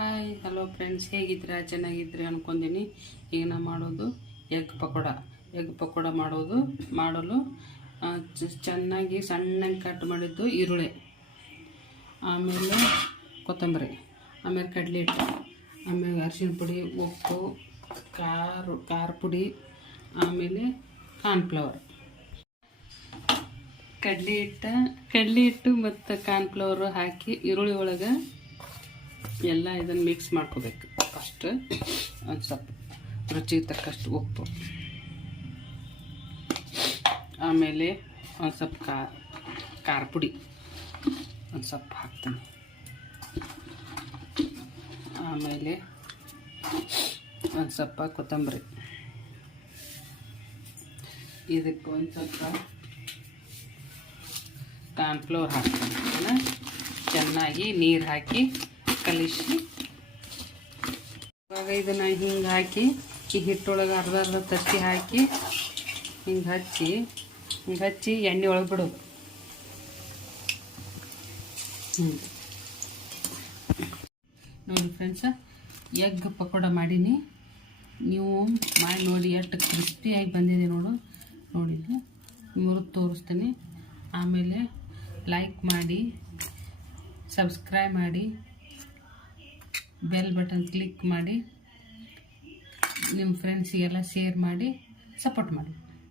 Hi hello friends, ಹೇಗಿದ್ದೀರಾ? ಚೆನ್ನಾಗಿದ್ದೀರಿ ಅನ್ಕೊಂತೀನಿ. ಈಗ ನಾನು ಮಾಡೋದು ಎಗ್ ಪಕೋಡ ಮಾಡಲು ಚೆನ್ನಾಗಿ ಸಣ್ಣಗೆ ಕಟ್ ಮಾಡಿದ್ದು ಈರುಳ್ಳಿ, ಆಮೇಲೆ ಕೊತ್ತಂಬರಿ, ಆಮೇಲೆ ಕಡಲೆ ಹಿಟ್ಟು, ಆಮೇಲೆ ಅರಿಶಿನ ಪುಡಿ, ಉಪ್ಪು, ಖಾರ ಪುಡಿ, ಆಮೇಲೆ ಕಾರ್ನ್ಫ್ಲವರ್. ಕಡಲೆ ಹಿಟ್ಟು ಮತ್ತು ಕಾರ್ನ್ಫ್ಲವರ್ ಹಾಕಿ ಈರುಳ್ಳಿ ಒಳಗೆ ಎಲ್ಲ ಇದನ್ನು ಮಿಕ್ಸ್ ಮಾಡ್ಕೋಬೇಕು. ಫಸ್ಟ್ ಒಂದು ಸ್ವಲ್ಪ ರುಚಿಗೆ ತಕ್ಕಷ್ಟು ಉಪ್ಪು, ಆಮೇಲೆ ಒಂದು ಸ್ವಲ್ಪ ಖಾರ ಪುಡಿ ಒಂದು ಸ್ವಲ್ಪ ಹಾಕ್ತೀನಿ, ಆಮೇಲೆ ಒಂದು ಸ್ವಲ್ಪ ಕೊತ್ತಂಬರಿ, ಇದಕ್ಕೆ ಒಂದು ಸ್ವಲ್ಪ ಕಾರ್ನ್ಫ್ಲವರ್ ಹಾಕ್ತೀನಿ. ಚೆನ್ನಾಗಿ ನೀರು ಹಾಕಿ ಕಲಿಸಿ ಇವಾಗ ಇದನ್ನು ಹಿಂಗೆ ಹಾಕಿ ಈ ಹಿಟ್ಟೊಳಗೆ ಅರ್ಧ ತಟ್ಟಿ ಹಾಕಿ ಹಿಂಗೆ ಹಚ್ಚಿ ಎಣ್ಣೆ ಒಳಗೆ ಬಿಡೋದು. ನೋಡಿ ಫ್ರೆಂಡ್ಸ, ಎಗ್ ಪಕೋಡ ಮಾಡೀನಿ. ನೀವು ಮಾಡಿ ನೋಡಿ ಎಷ್ಟು ಕ್ರಿಸ್ಪಿಯಾಗಿ ಬಂದಿದೆ ನೋಡಿ ಮುರಿದು ತೋರಿಸ್ತೀನಿ. ಆಮೇಲೆ ಲೈಕ್ ಮಾಡಿ, ಸಬ್ಸ್ಕ್ರೈಬ್ ಮಾಡಿ, ಬೆಲ್ ಬಟನ್ ಕ್ಲಿಕ್ ಮಾಡಿ, ನಿಮ್ಮ ಫ್ರೆಂಡ್ಸಿಗೆಲ್ಲ ಶೇರ್ ಮಾಡಿ, ಸಪೋರ್ಟ್ ಮಾಡಿ.